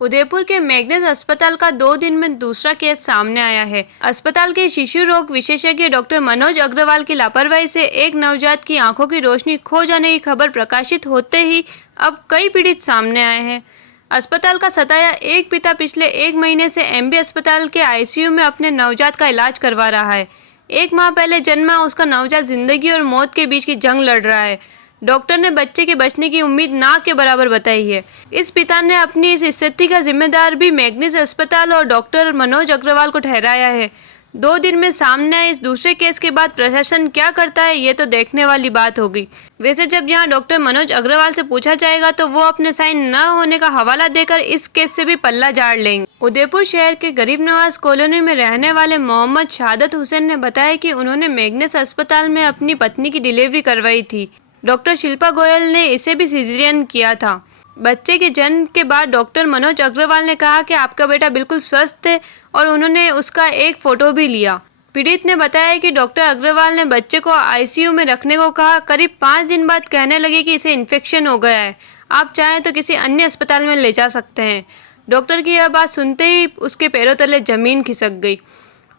उदयपुर के मैग्नस अस्पताल का 2 दिन में दूसरा केस सामने आया है। अस्पताल के शिशु रोग विशेषज्ञ डॉक्टर मनोज अग्रवाल की लापरवाही से एक नवजात की आंखों की रोशनी खो जाने की खबर प्रकाशित होते ही अब कई पीड़ित सामने आए हैं। अस्पताल का सताया एक पिता पिछले 1 महीने से एमबी अस्पताल के आईसीयू में अपने नवजात का इलाज करवा रहा है। 1 माह पहले जन्मा उसका नवजात जिंदगी और मौत के बीच की जंग लड़ रहा है। डॉक्टर ने बच्चे के बचने की उम्मीद ना के बराबर बताई है। इस पिता ने अपनी इस स्थिति का जिम्मेदार भी मैग्नस अस्पताल और डॉक्टर मनोज अग्रवाल को ठहराया है। 2 दिन में सामने आए इस दूसरे केस के बाद प्रशासन क्या करता है, ये तो देखने वाली बात होगी। वैसे जब यहाँ डॉक्टर मनोज अग्रवाल से पूछा जाएगा तो वो अपने साइन न होने का हवाला देकर इस केस से भी पल्ला झाड़ लेंगे। उदयपुर शहर के गरीब नवाज कॉलोनी में रहने वाले मोहम्मद शहादत हुसैन ने बताया कि उन्होंने मैग्नस अस्पताल में अपनी पत्नी की डिलीवरी करवाई थी। डॉक्टर शिल्पा गोयल ने इसे भी सिजेरियन किया था। बच्चे के जन्म के बाद डॉक्टर मनोज अग्रवाल ने कहा कि आपका बेटा बिल्कुल स्वस्थ है और उन्होंने उसका एक फोटो भी लिया। पीड़ित ने बताया कि डॉक्टर अग्रवाल ने बच्चे को आईसीयू में रखने को कहा। करीब 5 दिन बाद कहने लगे कि इसे इन्फेक्शन हो गया है, आप चाहें तो किसी अन्य अस्पताल में ले जा सकते हैं। डॉक्टर की यह बात सुनते ही उसके पैरों तले जमीन खिसक गई।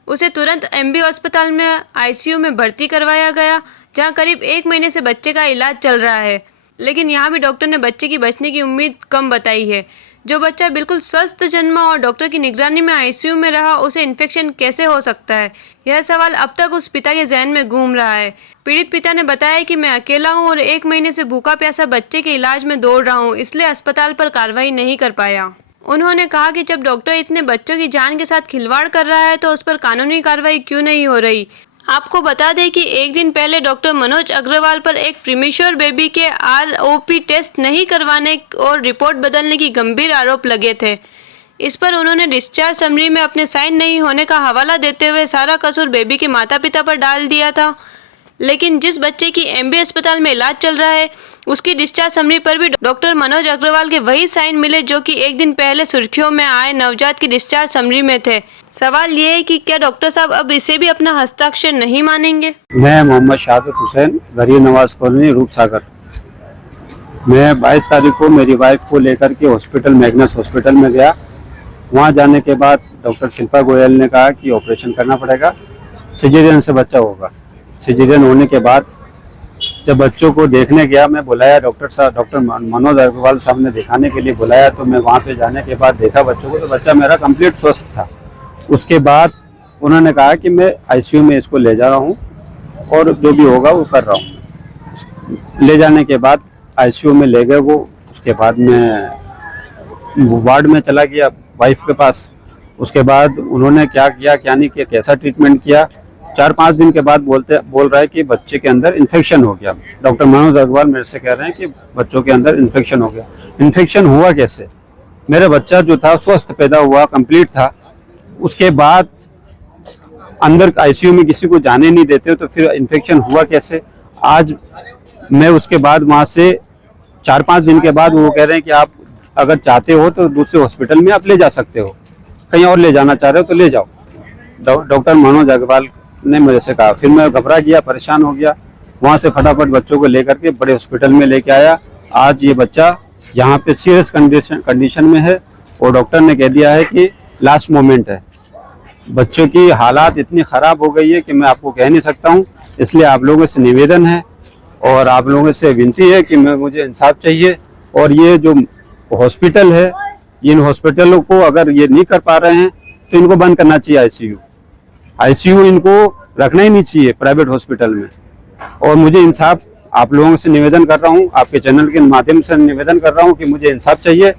उसे तुरंत एमबी अस्पताल में आईसीयू में भर्ती करवाया गया, जहां करीब 1 महीने से बच्चे का इलाज चल रहा है। लेकिन यहां भी डॉक्टर ने बच्चे की बचने की उम्मीद कम बताई है। जो बच्चा बिल्कुल स्वस्थ जन्मा और डॉक्टर की निगरानी में आईसीयू में रहा, उसे इन्फेक्शन कैसे हो सकता है, यह सवाल अब तक उस पिता के जहन में घूम रहा है। पीड़ित पिता ने बताया कि मैं अकेला हूं और 1 महीने से भूखा प्यासा बच्चे के इलाज में दौड़ रहा हूं, इसलिए अस्पताल पर कार्रवाई नहीं कर पाया। उन्होंने कहा कि जब डॉक्टर इतने बच्चों की जान के साथ खिलवाड़ कर रहा है तो उस पर कानूनी कार्रवाई क्यों नहीं हो रही। आपको बता दें कि 1 दिन पहले डॉक्टर मनोज अग्रवाल पर एक प्रीमेच्योर बेबी के आरओपी टेस्ट नहीं करवाने और रिपोर्ट बदलने की गंभीर आरोप लगे थे। इस पर उन्होंने डिस्चार्ज समरी में अपने साइन नहीं होने का हवाला देते हुए सारा कसूर बेबी के माता पिता पर डाल दिया था। लेकिन जिस बच्चे की एमबी अस्पताल में इलाज चल रहा है, उसकी डिस्चार्ज समरी पर भी डॉक्टर मनोज अग्रवाल के वही साइन मिले जो कि 1 दिन पहले सुर्खियों में आए नवजात की डिस्चार्ज समरी में थे। सवाल ये है कि क्या डॉक्टर साहब अब इसे भी अपना हस्ताक्षर नहीं मानेंगे। मैं मोहम्मद शहादत हुसैन, गरीब नवाज कॉलोनी, रूपसागर। मैं 22 तारीख को मेरी वाइफ को लेकर के हॉस्पिटल मैग्नस हॉस्पिटल में गया। वहाँ जाने के बाद डॉक्टर शिल्पा गोयल ने कहा कि ऑपरेशन करना पड़ेगा, सिजेरियन से बच्चा होगा। सिजेरियन होने के बाद जब बच्चों को देखने गया, मैं बुलाया डॉक्टर मनोज अग्रवाल साहब ने दिखाने के लिए बुलाया, तो मैं वहाँ पे जाने के बाद देखा बच्चों को, तो बच्चा मेरा कंप्लीट स्वस्थ था। उसके बाद उन्होंने कहा कि मैं आईसीयू में इसको ले जा रहा हूँ और जो भी होगा वो कर रहा हूँ। ले जाने के बाद आईसीयू में ले गए वो। उसके बाद मैं वार्ड में चला गया वाइफ के पास। उसके बाद उन्होंने क्या किया क्या नहीं किया, कैसा ट्रीटमेंट किया, 4-5 दिन के बाद बोल रहा है कि बच्चे के अंदर इन्फेक्शन हो गया। डॉक्टर मनोज अग्रवाल मेरे से कह रहे हैं कि बच्चों के अंदर इन्फेक्शन हो गया। इन्फेक्शन हुआ कैसे? मेरा बच्चा जो था स्वस्थ पैदा हुआ, कंप्लीट था। उसके बाद अंदर आईसीयू में किसी को जाने नहीं देते, तो फिर इन्फेक्शन हुआ कैसे? आज मैं उसके बाद वहाँ से 4-5 दिन के बाद वो कह रहे हैं कि आप अगर चाहते हो तो दूसरे हॉस्पिटल में आप ले जा सकते हो, कहीं और ले जाना चाह रहे हो तो ले जाओ। डॉक्टर मनोज अग्रवाल ने मेरे से कहा। फिर मैं घबरा गया, परेशान हो गया। वहाँ से फटाफट बच्चों को लेकर के बड़े हॉस्पिटल में लेके आया। आज ये बच्चा यहाँ पे सीरियस कंडीशन में है और डॉक्टर ने कह दिया है कि लास्ट मोमेंट है। बच्चों की हालात इतनी ख़राब हो गई है कि मैं आपको कह नहीं सकता हूँ। इसलिए आप लोगों से निवेदन है और आप लोगों से विनती है कि मुझे इंसाफ चाहिए। और ये जो हॉस्पिटल है, इन हॉस्पिटलों को अगर ये नहीं कर पा रहे हैं तो इनको बंद करना चाहिए। आईसीयू इनको रखना ही नहीं चाहिए प्राइवेट हॉस्पिटल में। और मुझे इंसाफ, आप लोगों से निवेदन कर रहा हूँ, आपके चैनल के माध्यम से निवेदन कर रहा हूँ कि मुझे इंसाफ चाहिए।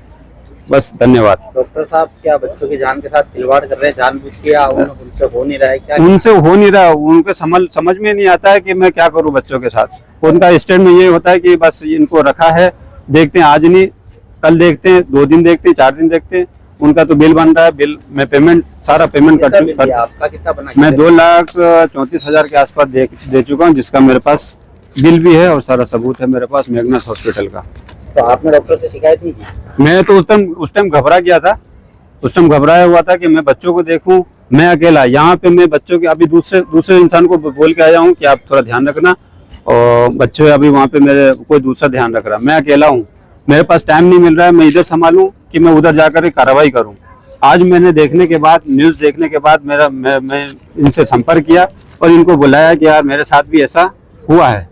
बस, धन्यवाद। डॉक्टर साहब क्या बच्चों की जान के साथ खिलवाड़ कर रहे हैं जानबूझ के, या उनसे हो नहीं रहा है? क्या उनसे हो नहीं रहा, उनके समझ में नहीं आता है कि मैं क्या करूं बच्चों के साथ। उनका स्टेटमेंट ये होता है कि बस इनको रखा है, देखते हैं, आज नहीं कल देखते हैं, 2 दिन देखते हैं, 4 दिन देखते हैं। उनका तो बिल बन रहा है, बिल मैं सारा पेमेंट कर चुका। आपका कितना बना? मैं 2,34,000 के आसपास दे चुका हूँ, जिसका मेरे पास बिल भी है और सारा सबूत है मेरे पास मैग्नस हॉस्पिटल का। तो आपने डॉक्टर से शिकायत नहीं की? मैं तो उस टाइम घबरा गया था। उस टाइम घबराया हुआ था कि मैं बच्चों को देखूं, मैं अकेला। यहाँ पे मैं बच्चों के अभी दूसरे इंसान को बोल के आया हूँ कि आप थोड़ा ध्यान रखना, और बच्चे अभी वहाँ पे मेरे कोई दूसरा ध्यान रख रहा, मैं अकेला हूँ। मेरे पास टाइम नहीं मिल रहा है, मैं इधर संभालूं कि मैं उधर जाकर कार्रवाई करूं। आज मैंने देखने के बाद, न्यूज़ देखने के बाद मैं इनसे संपर्क किया और इनको बुलाया कि यार मेरे साथ भी ऐसा हुआ है।